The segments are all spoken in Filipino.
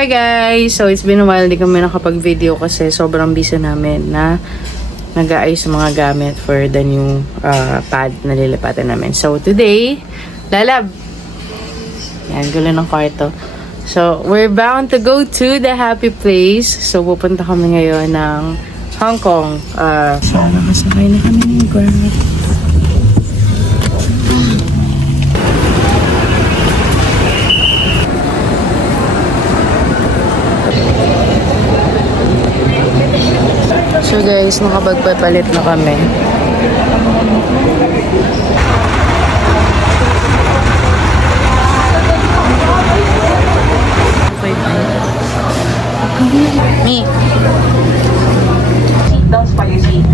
Hi guys! So it's been a while di kami nakapag-video kasi sobrang busy namin na nag-aayos sa mga gamit for the new pad na lilipatan namin. So today, lalab! Yan, gulo ng kwarto. So we're bound to go to the happy place. So pupunta kami ngayon ng Hong Kong. So nakasakay na kami ng Grab. So guys, nakapagpapalit na kami. Me.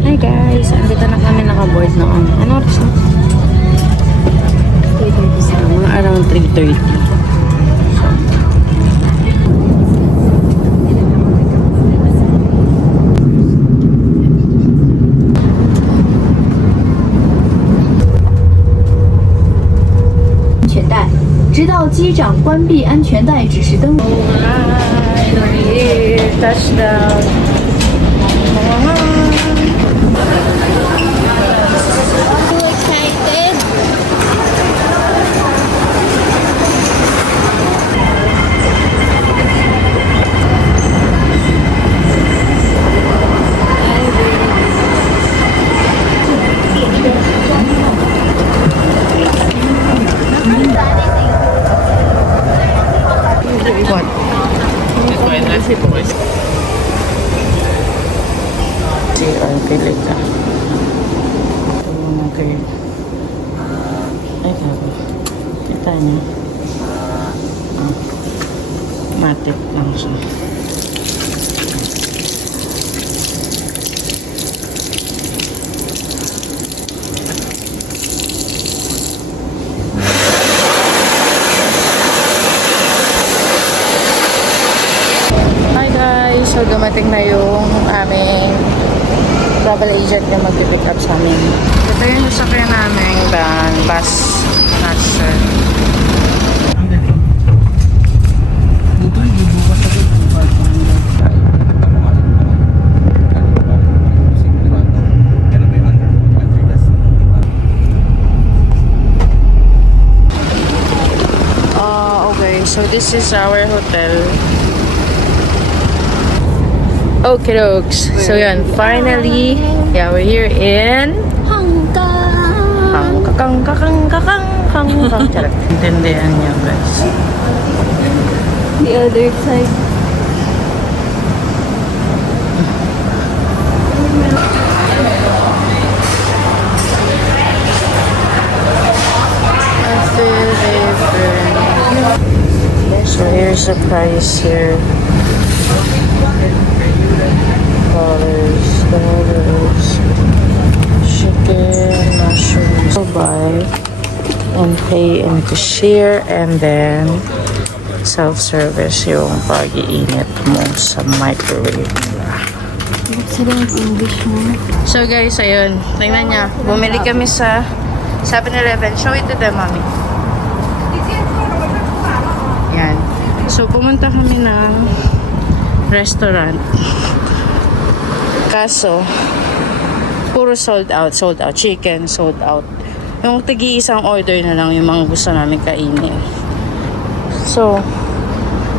Hi guys, andito na kami nakaboard na kami. Ano oras na? 3:30. Mga around 3:30. 直到机长关闭安全带指示灯。 Touchdown. So excited. What? Si pilit na. Ito muna girl. Ay, sabi. Kita niyo. Matik lang siya. Hi guys! So dumating na yung aming travel agent na mag-pick up sa amin. Ito yung sasakyan namin van, bus master. Okay, so this is our hotel. Okay, dokes. So yan, finally, yeah, we're here in Hong Kong. Hong Kong. Charot. Intindihan niyo, guys. The other side. I feel different. So here's the price here. Dollars, chicken, mushrooms. So buy and pay in cashier and then self-service yung pag-iinit mo sa microwave. Sarap English mo. So guys, ayun. Tingnan niya. Bumili kami sa 7-Eleven. Show it to them, mommy. Yan. So pumunta kami ng restaurant. Kaso, puro sold out. Chicken, sold out. Yung tigi-isang order na lang yung mga gusto namin kainin. So,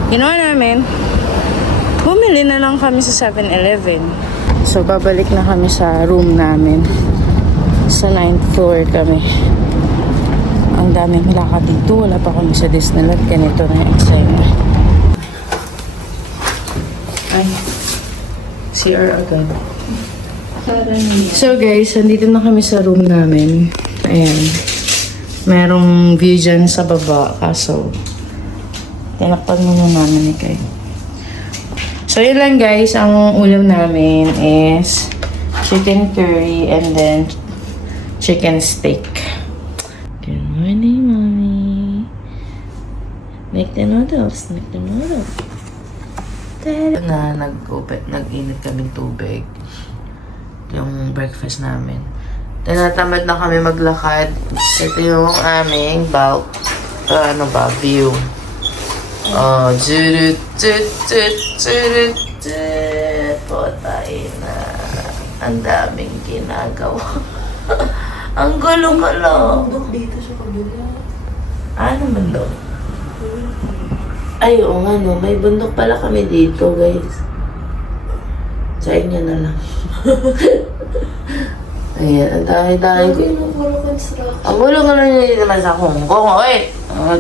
ginawa namin, bumili na lang kami sa 7-Eleven. So, babalik na kami sa room namin. Sa 9th floor kami. Ang daming lakad dito. Wala pa kami sa Disneyland. Ganito na yung eksena. Ay. CR agad. So guys, andito na kami sa room namin. Ayan. Merong view dyan sa baba. Kaso, tinakpan muna namin ni Kai. So yun lang guys, ang ulam namin is chicken curry and then chicken steak. Good morning, mommy. Make the noodles. Na nag-init kaming tubig. Yung breakfast namin. Tinatamad na kami maglakad. Ito yung aming view. Oh, tsurut, tsurut, tsurut, tsurut. Potay na. Ang daming ginagawa. Ang gulo-gulo. Bundok dito sa kabila. Ano bundok? Ay, oo nga no. May bundok pala kami dito, guys. Sa inyo na lang. Ayan, ang dami-dami. Ang gulo-gulo nyo naman sa Hong Kong. Oy!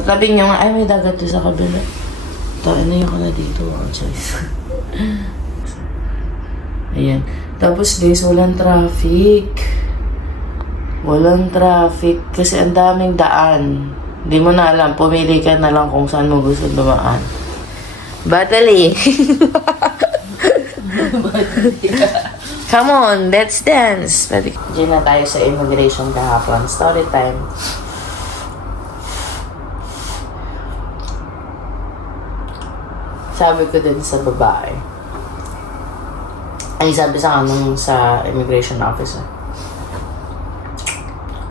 Tabi nyo nga. Ay, may dagat doon sa kabila. Tayo na yung na dito. Oh, choice. Ayan. Tapos guys, walang traffic. Walang traffic. Kasi ang daming daan. Hindi mo na alam. Pumili ka na lang kung saan mo gusto dumaan. Batali. Come on, let's dance. Diyan na tayo sa immigration kahapon. Story time. Sabi ko din sa babae. Ay, sabi sa kanong sa immigration officer.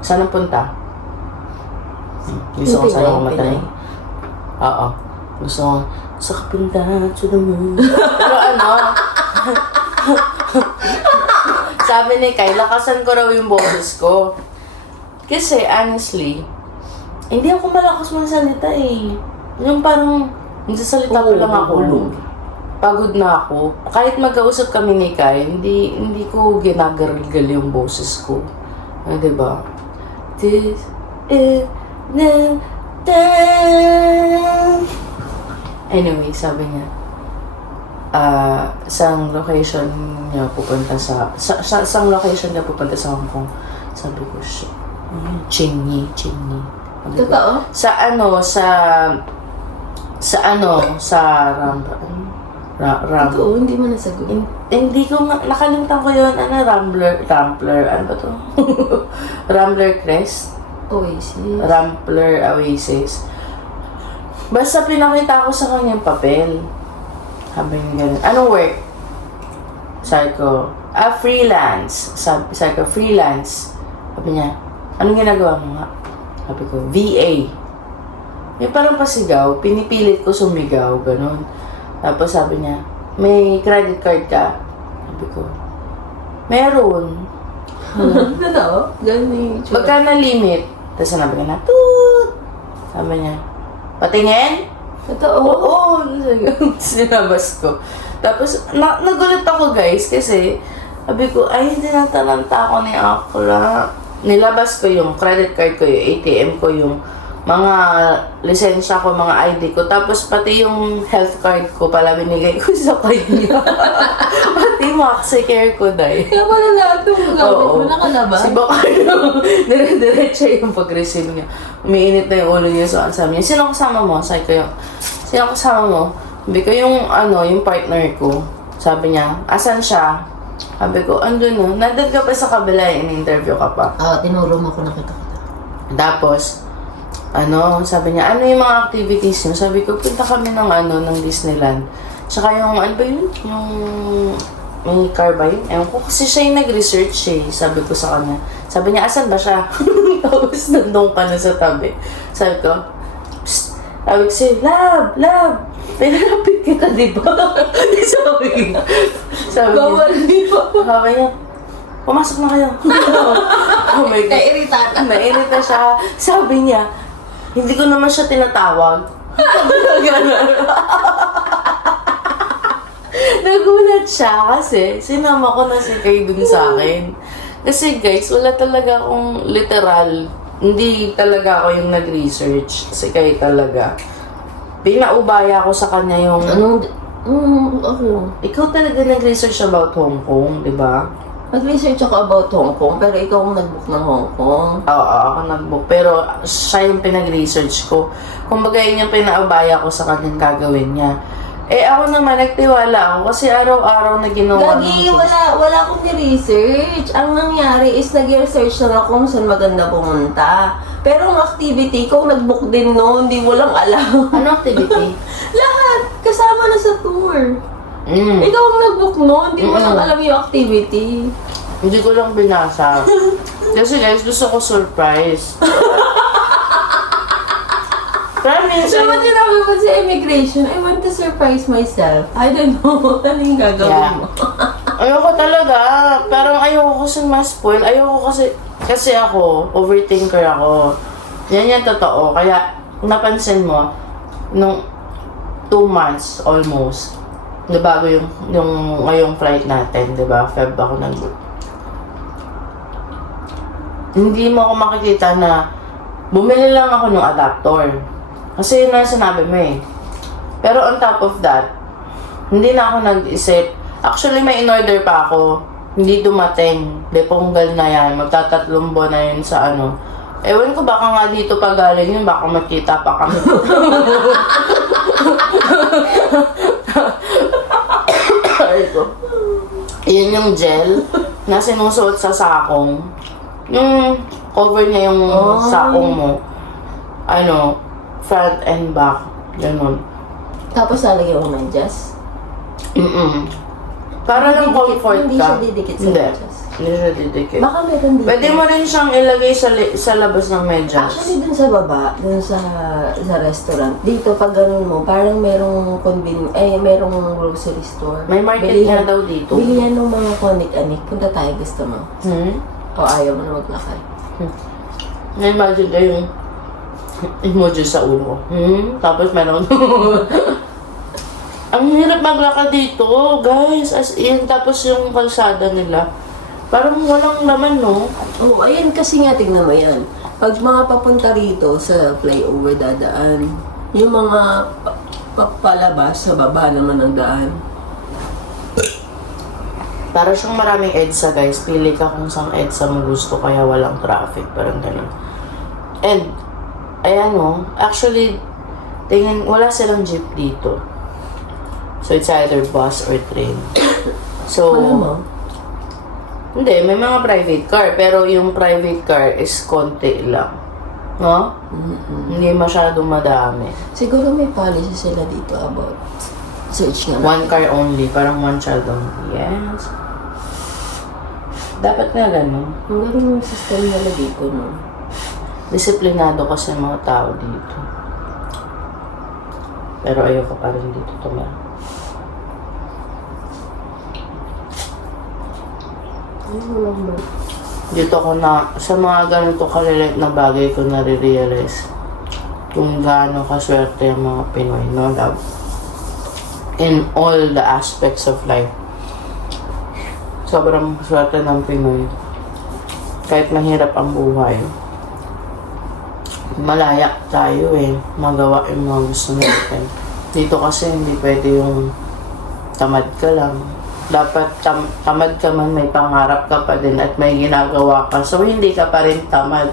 Saan ang punta? Gusto ko sa'yo kumatay. Oo. Gusto ko, sa kapunta to the moon. Pero ano? Sabi ni Kai, lakasan ko raw yung boses ko. Kasi, honestly, hindi ako malakas magsalita eh. Yung parang, nagsasalita ko lang ako. Pagod na ako. Kahit magkausap kami ni Kai, hindi ko ginagargal yung boses ko. Ah, diba? This is the time. Anyway, sabi niya, sang location niya pupunta sa sang location niya pupunta sa Hong Kong. Sabi ko, shit. Chingy. Totoo? Sa Ram. Oo, hindi mo nasagot. Hindi ko nga, nakalimutan ko yun, Rambler, ano ba to? Rambler Crest? Oasis. Rambler Oasis. Basta pinakita ko sa kanyang papel. Sabi niya ganun. Anong work? Sabi ko, freelance. Sabi ko, freelance. Sabi niya, anong ginagawa mo nga? Sabi ko, VA. Yung parang pasigaw, pinipilit ko sumigaw, ganun. Tapos sabi niya, may credit card ka? Sabi ko, meron. Totoo? Ganun yung itsura. Magkano na limit? Tapos sinabi niya na, toot! Sabi niya, patingin? Totoo? Oo, sinabas ko. Tapos, nagulat ako guys, kasi sabi ko, ay, hindi natalanta ako ni Akla. Nilabas ko yung credit card ko, yung ATM ko, yung mga lisensya ko, mga ID ko. Tapos, pati yung health card ko pala binigay ko sa kanya. Pati Maxicare ko, day. Kaya pala lahat yung gamit mo nakalabas? Si Bacano, dire-diretso yung pag-receive niya. Umiinit na yung ulo niya, so sabi niya, sino kasama mo? Sabi ko yung, sino kasama mo? Sabi ko yung, yung partner ko. Sabi niya, asan siya? Sabi ko, andun na. Nandun ka pa sa kabila, in-interview ka pa. Tinuro mo ko, nakita ko. Tapos, sabi niya, ano yung mga activities niyo? Sabi ko, punta kami ng Disneyland. Tsaka yung, ano ba yun? Yung, may car ba yun? Ewan ko, kasi siya yung nag-research eh. Sabi ko sa kanya. Sabi niya, asan ba siya? Tapos, nandun ka na sa tabi. Sabi ko, psst. Sabi ko siya, love, pinalapit kita, di ba? Sabi niya. Bawal dito. Sabi niya, pumasok na kayo. Oh my God. Nairita siya. Sabi niya, hindi ko naman siya tinatawag. Nagulat siya kasi sinama ko na si Kay dun sa akin. Kasi guys, wala talaga akong literal. Hindi talaga ako yung nag-research. Si Kay talaga. Pinaubaya ko sa kanya yung... Ikaw talaga nag-research about Hong Kong, di ba? Nag-research ako about Hong Kong, pero ikaw ang nag-book ng Hong Kong. Oo, ako nag-book. Pero siya yung pinag-research ko. Kumbaga yun yung pinaubaya ko sa kanyang gagawin niya. Eh ako naman, nagtiwala ako kasi araw-araw na ginawa Gagi, wala akong ni-research. Ang nangyari is nag-research lang ako kung saan maganda pumunta. Pero ang activity ko, nag-book din no, hindi mo lang alam. Ano activity? Lahat, kasama na sa tour. Ikaw ang nag-book no, hindi mo lang alam yung activity. Hindi ko lang binasa. Kasi guys, gusto ko surprise. Promise. So, ba't sinabi mo sa immigration, I want to surprise myself. I don't know. Ano yung gagawin Yeah. mo? Ayoko talaga. Parang ayoko kasi ma-spoil. Ayoko kasi ako, overthinker ako. Yan yung totoo. Kaya, napansin mo, nung 2 months almost, na bago yung ngayong flight natin, di ba? Feb ako hindi mo ako makikita na bumili lang ako ng adapter. Kasi yun na sinabi mo eh. Pero on top of that, hindi na ako nag-isip. Actually, may in-order pa ako. Hindi dumating. Leponggal na yan. Magtatatlong buwan na yun sa ano. Ewan ko, baka nga dito pa galing yun. Baka magkita pa kami. Yun yung gel na sinusuot sa sakong. Yung cover niya yung sakong mo. Ano, front and back. Ganun. Tapos lalagyan mo medyas? Para lang comfort ka. Hindi siya didikit sa medyas. Hindi siya didikit. Baka meron dito. Pwede mo rin siyang ilagay sa labas ng medyas. Actually, dun sa baba, dun sa restaurant, dito pag ganun mo, parang merong merong grocery store. May market nga daw dito. Bilihan ng mga comic-anik. Punta tayo, gusto mo. O ayaw mo na maglakad. Na-imagine ko yung emoji sa ulo. Tapos meron. Ang hirap maglakad dito, guys. As in, tapos yung kalsada nila. Parang walang laman, no? Oh, ayan kasi nga, tingnan mo yan. Pag mga papunta rito sa flyover dadaan, yung mga palabas sa baba naman ng daan. Para siyang maraming EDSA, guys. Pili ka kung saan EDSA mo gusto, kaya walang traffic. Parang ganun. And, ayan, no? Actually, wala silang jeep dito. So, it's either bus or train. So, Ano mo? hindi, may mga private car. Pero yung private car is konti lang. No? Hindi masyadong madami. Siguro may policy sila dito about search nga. One car only. Parang one child only. Yes. Dapat nga ganun. Ang galing yung system nila dito, no? Disiplinado kasi ang mga tao dito. Pero ayoko pa rin dito tumira. Dito ko na, sa mga ganito kalilit na bagay ko nare-realize kung gaano kaswerte ang mga Pinoy, no love? In all the aspects of life. Sobrang swerte ng Pinoy. Kahit mahirap ang buhay, malayak tayo magawa yung mga gusto natin. Dito kasi hindi pwede yung tamad ka lang. Dapat tamad ka man, may pangarap ka pa din at may ginagawa ka. So, hindi ka pa rin tamad.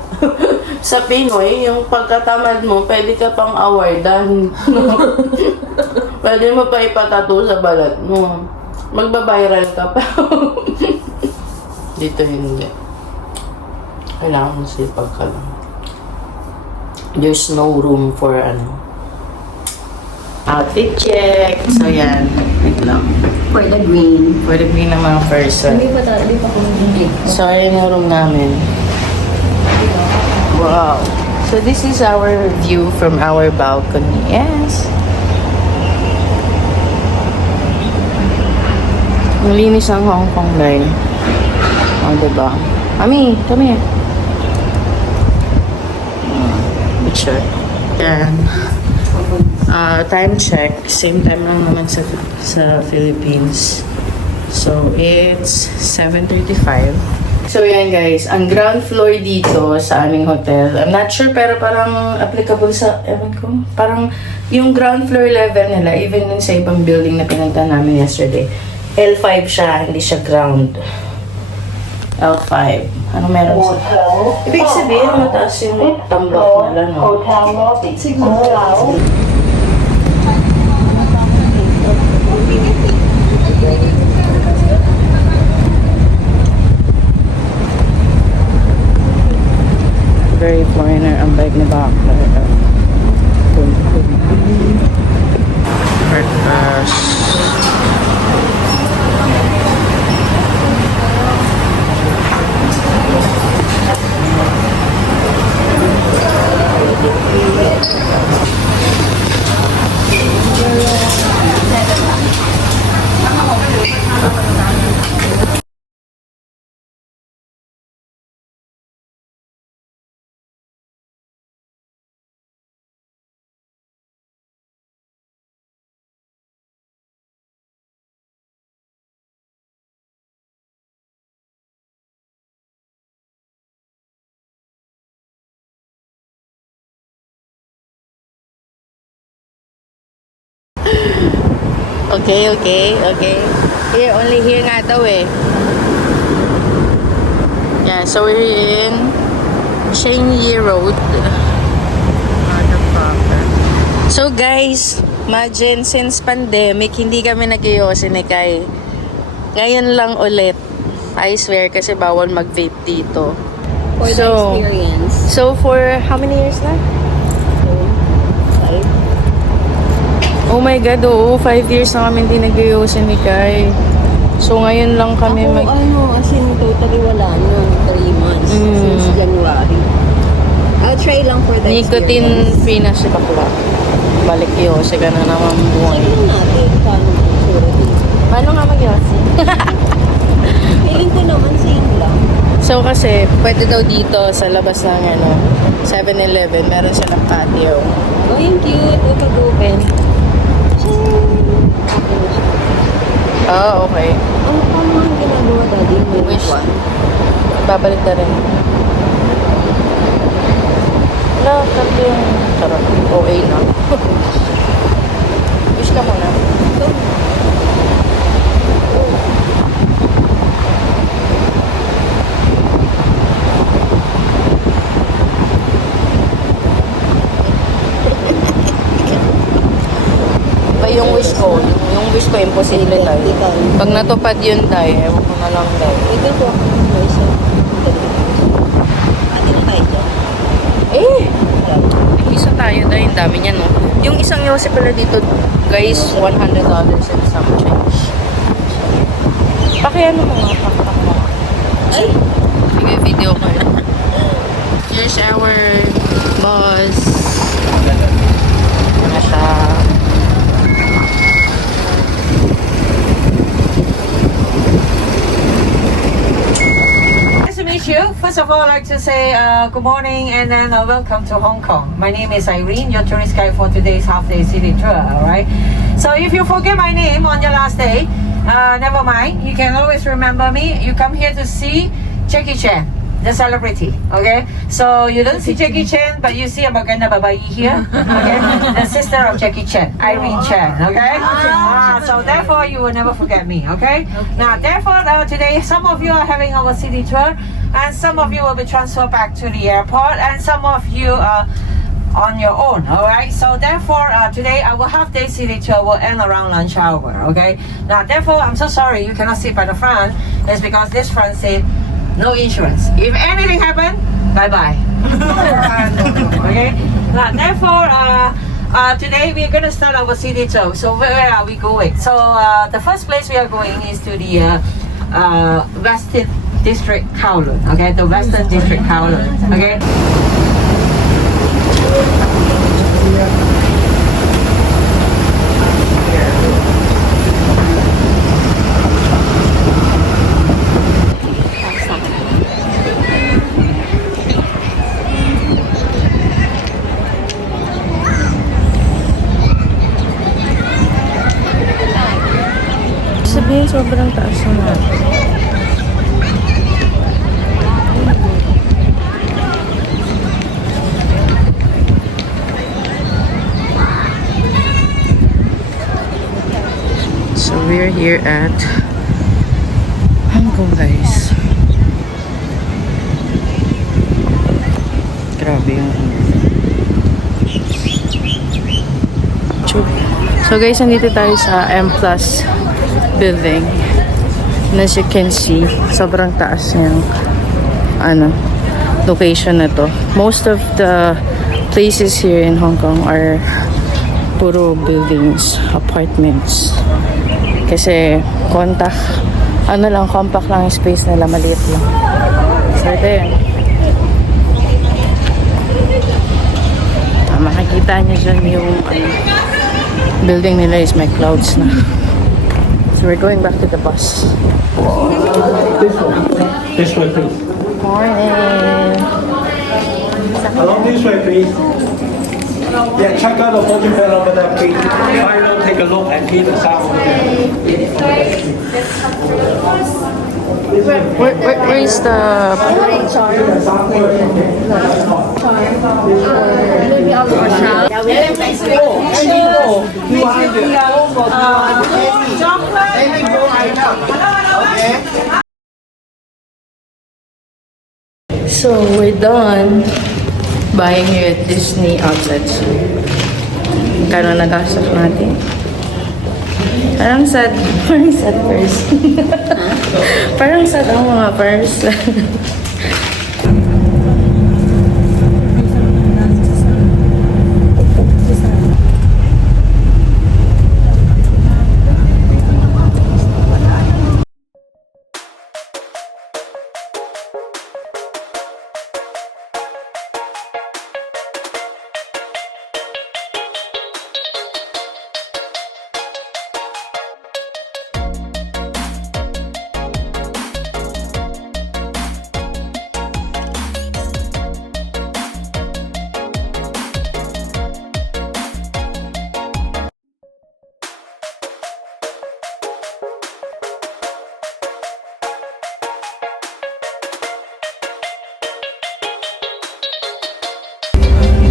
Sa Pinoy, yung pagkatamad mo, pwede ka pang awardan. Pwede mo pa ipatato sa balat mo. Magbabiral ka pa. Dito hindi. Kailangan mo sipag ka lang. There's no room for outfit check. So, yan. Wait lang. For the green. For the green ng mga person. Hindi pa kung hindi. So, ayan yung room namin. Wow. So, this is our view from our balcony. Yes. Ang linis ang Hong Kong line. Oh, diba? Mami, come here. Picture. Yan. Time check. Same time lang naman sa Philippines. So, it's 7:35. So, yan guys. Ang ground floor dito sa aming hotel. I'm not sure, pero parang applicable sa, ewan ko, parang yung ground floor level nila, even dun sa ibang building na pinunta namin yesterday, L5 siya, hindi siya ground. L5. Ano meron sa... Ibig sabihin, mataas yung tambak nila, no? Siguro. Very foreigner ang bike ni Bakla. Breakfast. Okay. Here, only here nga daw eh. Yeah, so we're in Shiny Road. Motherfucker. So guys, imagine since pandemic, hindi kami nag-Yosemite. Ngayon lang ulit. I swear kasi bawal mag-vape dito. For the experience. So for how many years na? Oh my God, 5 years na kami hindi nag-Yosemite. So ngayon lang kami As in, totally wala na. 3 months since January. I'll try lang for the Nicotine experience. free na si bakla. Balik Yose ka na naman buhay. Tignan natin paano magsura dito. Paano nga mag-Yose? Feeling ko naman same lang. So kasi, pwede daw dito sa labas ng 7-Eleven, meron silang patio. Oh, yung cute. O pag-open. Ah, okay. Paano nga ang ginagawa daddy? May Wish. one. Babalik na rin. Wala, sabi yung sarap. OA na. Wish ka muna. Ba yung wish ko? Yung wish ko, imposible tayo. Pag natupad yun tayo, ewan ko na lang tayo. Ito po ako ng person. Ate na tayo dyan. Eh! Isa tayo dahil ang dami niya, no? Yung isang Yose pala dito, guys, $100 and some change. Pakiano mo nga, pakpak mo. Ay! Sige, video ko yun. Here's our boss. Ano siya? Nice to meet you. First of all, I'd like to say good morning and then welcome to Hong Kong. My name is Irene, your tourist guide for today's half-day city tour, alright? So if you forget my name on your last day, never mind. You can always remember me. You come here to see Jackie Chan, the celebrity, okay? So you don't see Jackie Chan, but you see a Maganda Babai here, okay? The sister of Jackie Chan, Irene Chan, okay? So therefore you will never forget me, okay? Now therefore today some of you are having our city tour, and some of you will be transferred back to the airport, and some of you are on your own, alright? So therefore today our half-day city tour will end around lunch hour, okay? Now therefore I'm so sorry you cannot sit by the front. It's because this front seat no insurance. If anything happen, bye-bye. Okay? Now, therefore, today we're going to start our city tour. So where are we going? So the first place we are going is to the Western District Kowloon. Okay? The Western District Kowloon. Okay? Sabihin, sobrang taas na. So we're here at Hong Kong, guys. Grabe yung So guys, nandito tayo sa M Plus building. And as you can see, sobrang taas niyang location na to. Most of the places here in Hong Kong are puro buildings, apartments. Kasi compact lang yung space nila, maliit lang. So there. Makikita niyo dyan yung building nila is may clouds na. So we're going back to the bus. This way, please. Morning! Along this way, please. Yeah, check out the holding bed over there, please. Try to take a look and hear the sound. Where is the... So, we're done buying here at Disney outlets. Kano nagastos natin? Parang sad. Parang sad person. Parang sad ang mga person.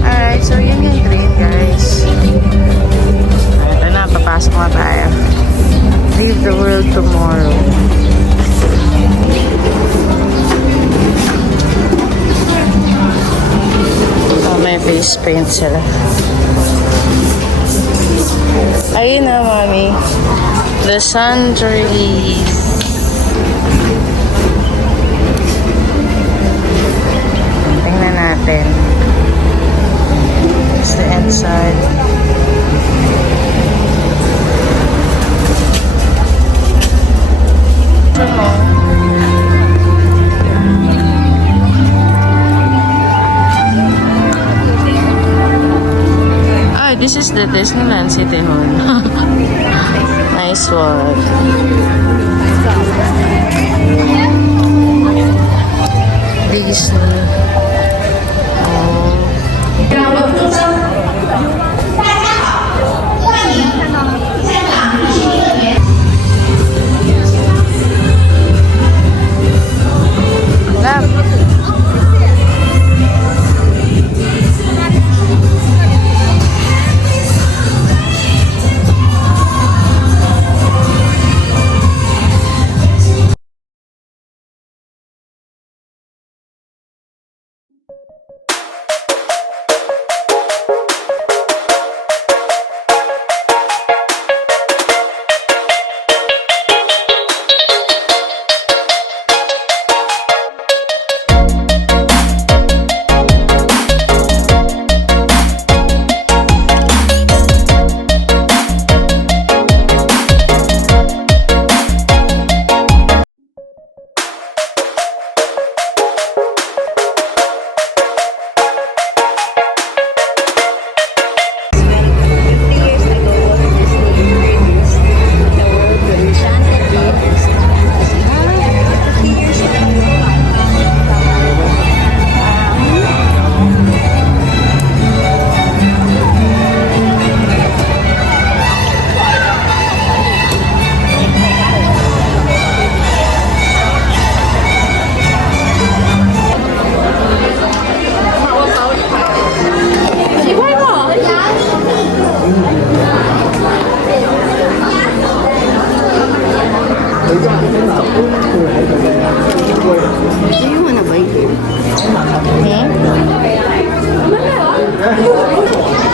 Alright, so yun yung train, guys. Ito na, papasok na tayo. Leave the world tomorrow. Oh, may face paint sila. Ayun na, mami. The sun trees. Tingnan natin. It's the inside. Ah, this is the Disneyland City Hall. Nice one. Disney.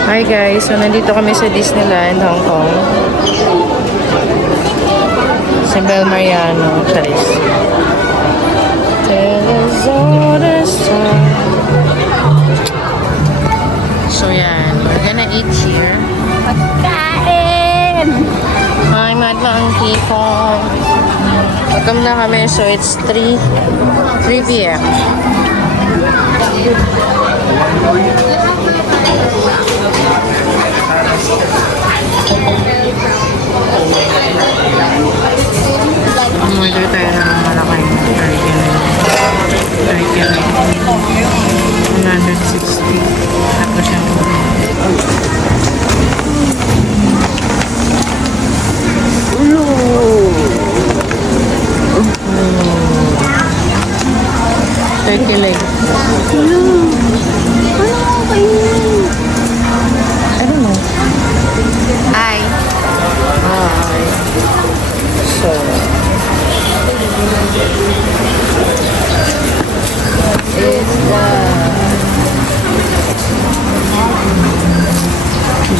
Hi guys, so nandito kami sa Disneyland, Hong Kong. Sa Bel Mariano, Charis. So yan, we're gonna eat here. Pagkain! Hi, madlang people. Pagkam na kami, so it's 3 p.m. Umorder tayo ng malaki turkey. 160. Tapos siya. Turkey leg.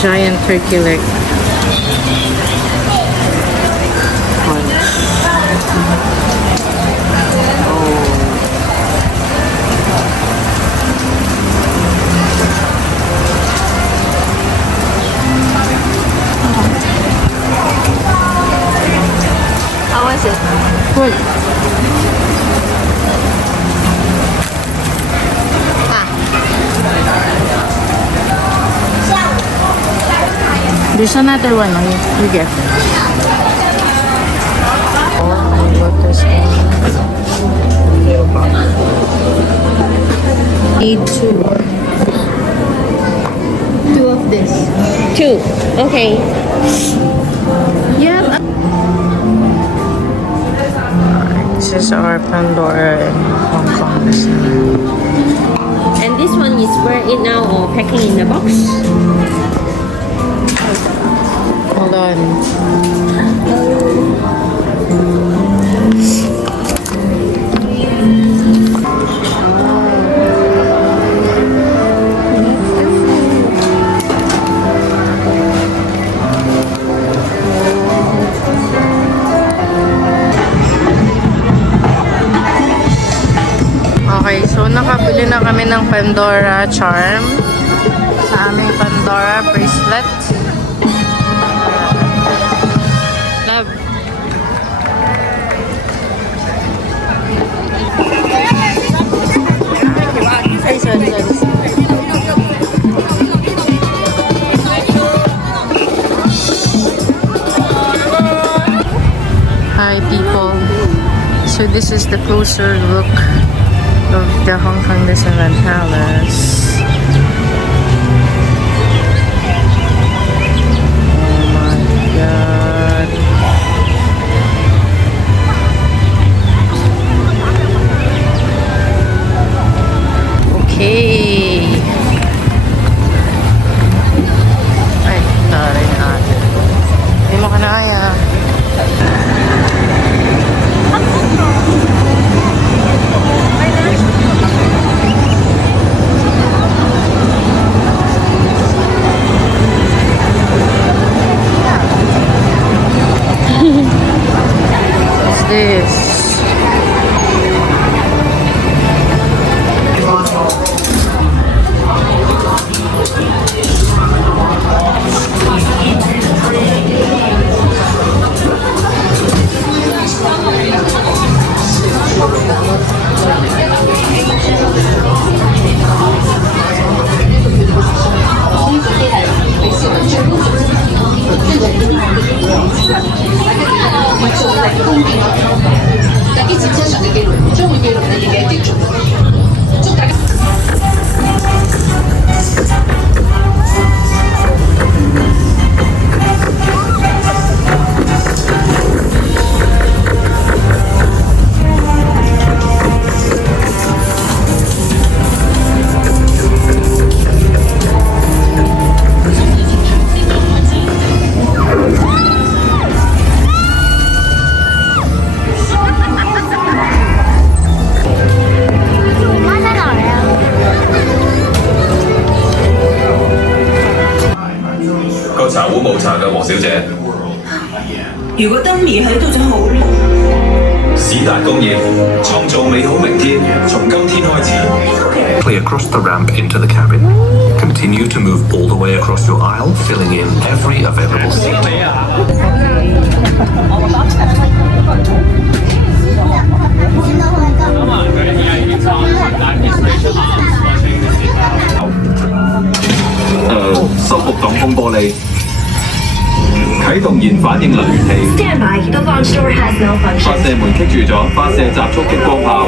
giant turkey leg. How was it? Good. There's another one. You get. Oh, I got this one. Need two. Two of this. Two. Okay. Yeah. This is our Pandora in Hong Kong Disney. And this one is where it now or packing in the box? Hold on. Okay, so nakabili na kami ng Pandora charm sa aming Pandora bracelet. Love. Ay, sorry. Hi people. So this is the closer look of the Hong Kong Disneyland Palace. Oh my god. Okay. Ay, taray natin. Hindi mo kanaya. What's this? Play across the ramp into the cabin. Continue to move all the way across your aisle, filling in every available seat. Stand by, the launch door has malfunctioned. 發射門棘住咗，發射集束激光炮。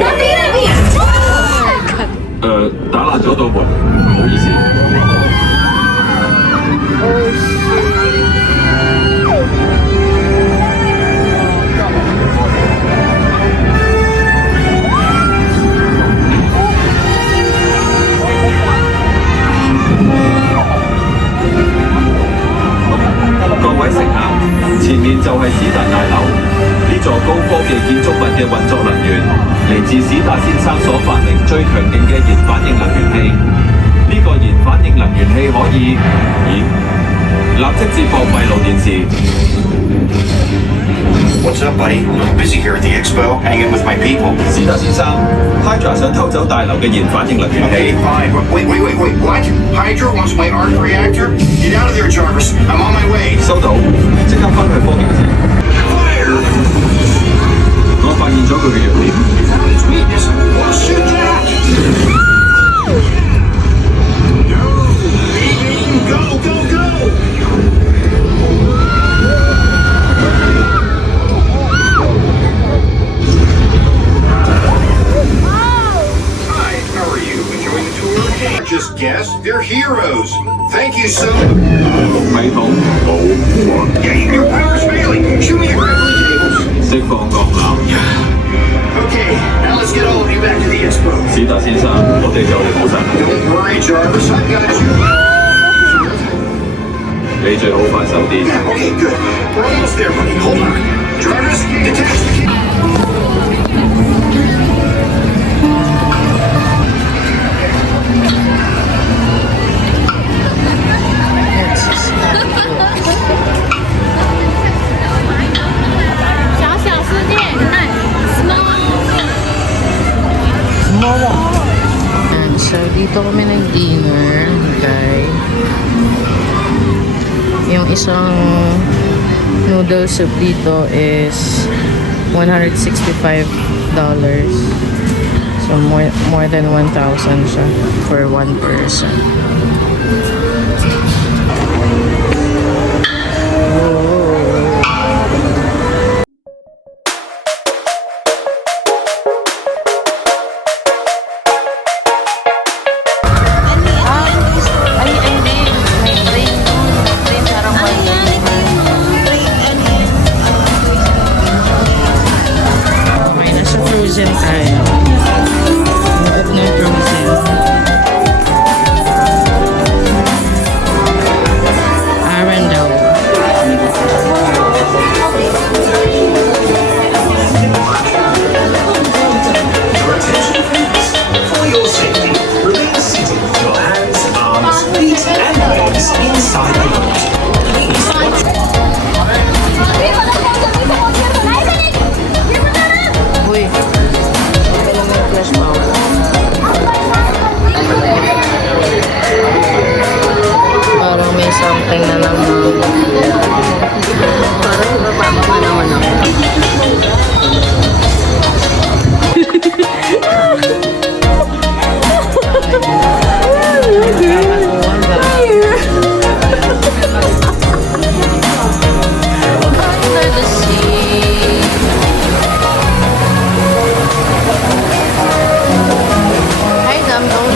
打爛咗道門，唔好意思。各位乘客，前面就係史達大樓。呢座高科技建築物嘅運作能源嚟自史達先生所發明最強勁嘅熱反應能源器。呢個熱反應能源器可以，咦？即自放閉路電視。 What's up, buddy? I'm busy here at the expo, hanging with my people. 史達先生，Hydra 想偷走大樓嘅燃反應能源 Okay, 氣。 fine. Wait. What? Hydra wants my arc reactor? Get out of there, Jarvis. I'm on my way. 收到，即刻返去科技城。 Fire! 我發現咗佢嘅弱點。 Found its weakness. Well, shoot that! Go! Hi, how are you? Enjoying the tour? Just guessed. They're heroes. Thank you so much. 系統冇 Yeah, your power's failing. Shoot me the grappling cables. 釋放鋼纜。 Okay, now let's get all of you back to the expo. 史達先生，我哋就嚟到晒。 Don't worry, Jarvis. I got you. 你最好快手啲。 Yeah, okay, good. We're almost there, buddy. Hold on. Jarvis, detach the key. And so, dito kami nag-dinner, guys. Yung isang noodle soup dito is $165. So, more than 1,000 siya for one person. Okay, nasa frozen tayo. Loob na frozen. Arendelle. Your attention, please. For your safety, remain seated with your hands, arms, feet, and legs inside the boat. Uy, okay lang yung flash power. Parang may something na naman. Parang napapak na naman ako. Under the sea. Hi, Dam. Don't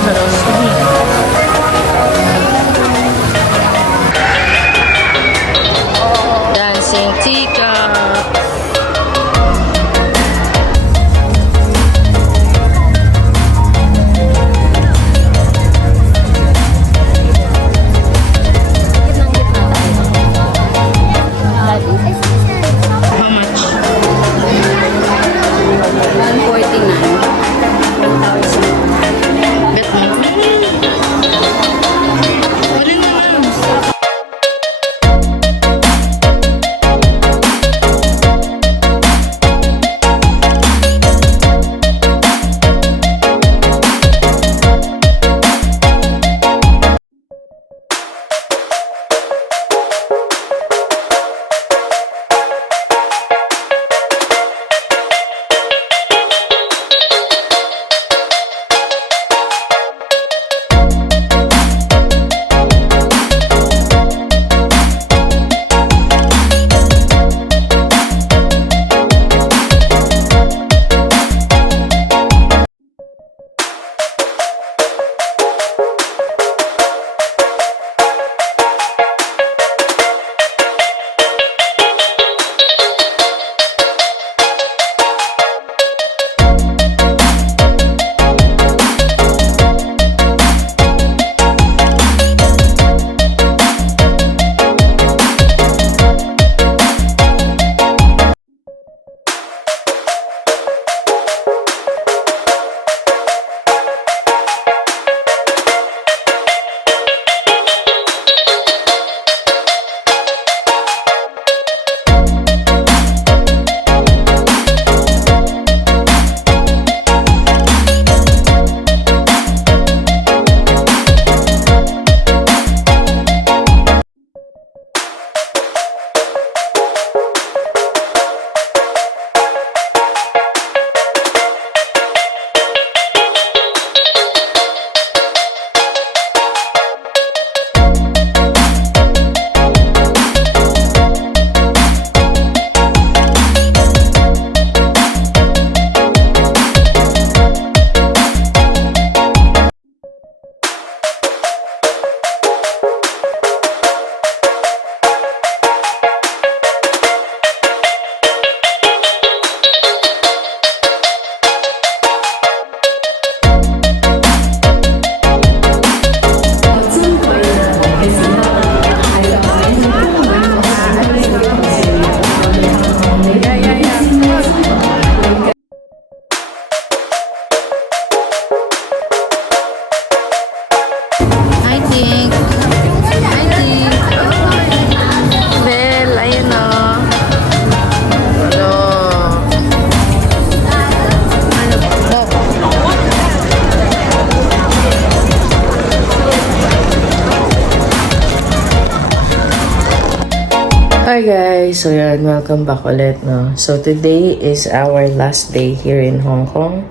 Hi guys! So yan, welcome back ulit, no? So today is our last day here in Hong Kong.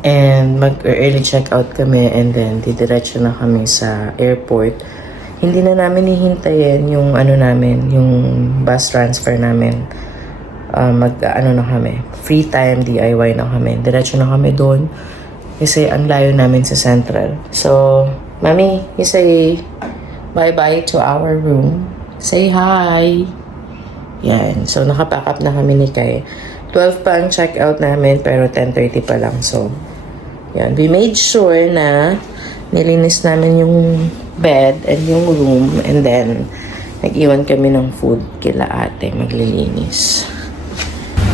And mag-early check-out kami and then didiretso na kami sa airport. Hindi na namin hihintayin yung yung bus transfer namin. Na kami. Free time, DIY na kami. Diretso na kami doon. Kasi ang layo namin sa Central. So, Mami, you say bye-bye to our room. Say hi! Yan. So, nakapack up na kami ni Kai. 12 pa ang check-out namin, pero 10:30 pa lang. So, yan. We made sure na nilinis namin yung bed and yung room. And then, nag-iwan kami ng food kila ate. Maglilinis.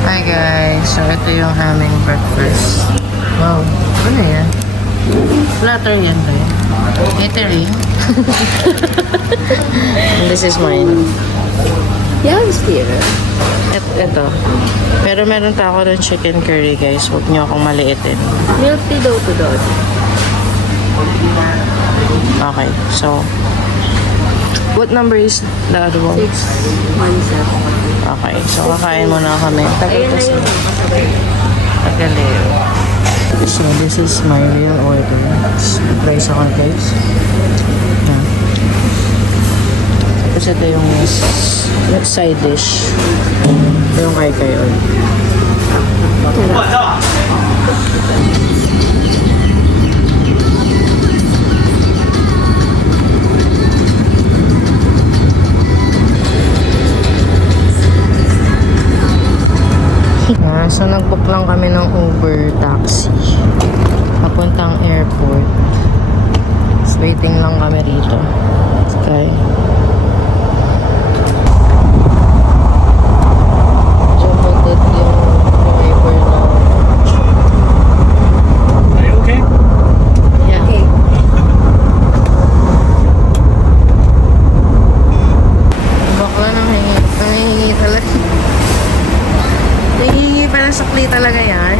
Hi guys! So, ito yung aming breakfast. Wow! Ano yan? Platter yan ba yan? Catering. And this is mine. Yes, dear. Ito. Pero meron pa ako ng chicken curry, guys. Huwag niyo akong maliitin. Milk tea daw to doon. Okay. So, what number is the other one? 617. Okay. So, kakain muna kami. Tagal kasi. Tagal eh. So, this is my real order. Price ako, guys. Yan. Tapos ito yung side dish. Ito yung kay oil. So, nag-book lang kami ng Uber taxi. Papuntang airport. So, waiting lang kami rito. Okay. Jumbo yung driver na. Are you okay? Yeah. Okay. Bakla nang hingi talaga. Nangihingi pa ng sukli talaga yan.